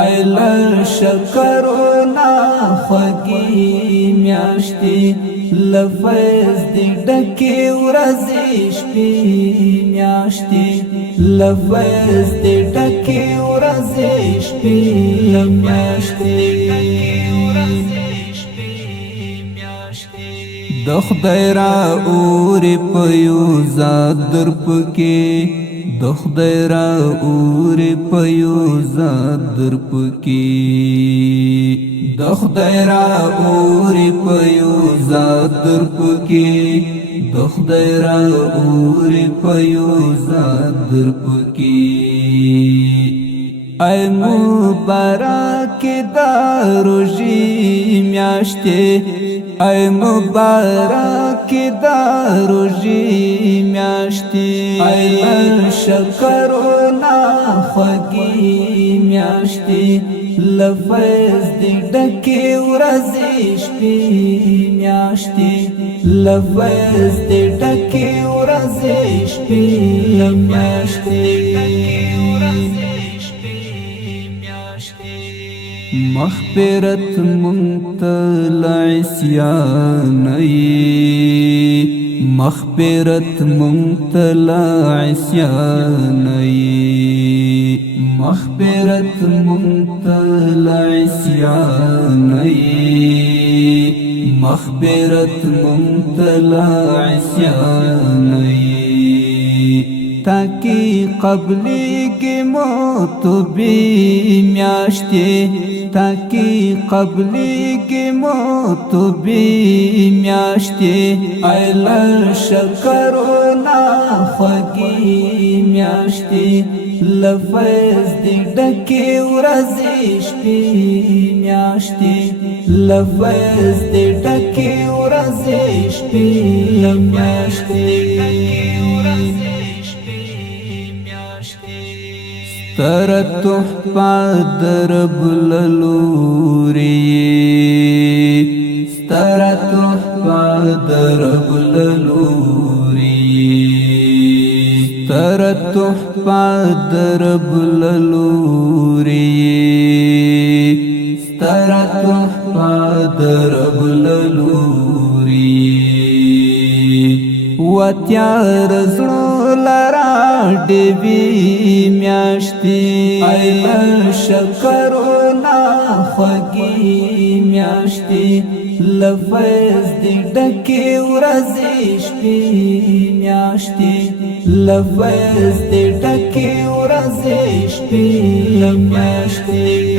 ایل شکرونا خوږی میاشتې لفظ دی ډکې ورځې شپې میاشتې لفظ دی ډکې ورځې شپې میاشتې د خدای را اورې په یو ذات در پکې د خدای را اورې په یو ذات در پکې د خدای را اورې په یو ذات در پکې د خدای را اورې په یو ذات در پکې ای مبارک دا روژې میاشتې ای مبارک دا روژې میاشتې ای شکرونا خوږې میاشتې لفظ دی ډکې ورځې شپې میاشتې لفظ دی ډکې ورځې شپې میاشتې مغفرت منتل عصیان مغفرت منتل عصیان مغفرت منتل عصیان مغفرت منتل عصیان تاکی قبلیگی موتوبی میاشتی تاکی قبلیگی موتوبی میاشتی ایل شکرونا خوږی میاشتی لفظ دی ډکې ورځې شپې میاشتې لفظ دی ډکې ورځې شپې میاشتې ستر تحفه در رب للوري ستر تحفه در رب للوري ستر تحفه در رب للوري ستر تحفه در رب للوري وتیار زړه لرا ډېوې میاشتې ایل شکرونا خوږې میاشتې لفظ دی ډکې ورځې شپې میاشتې لفظ دی ډکې ورځې شپې میاشتې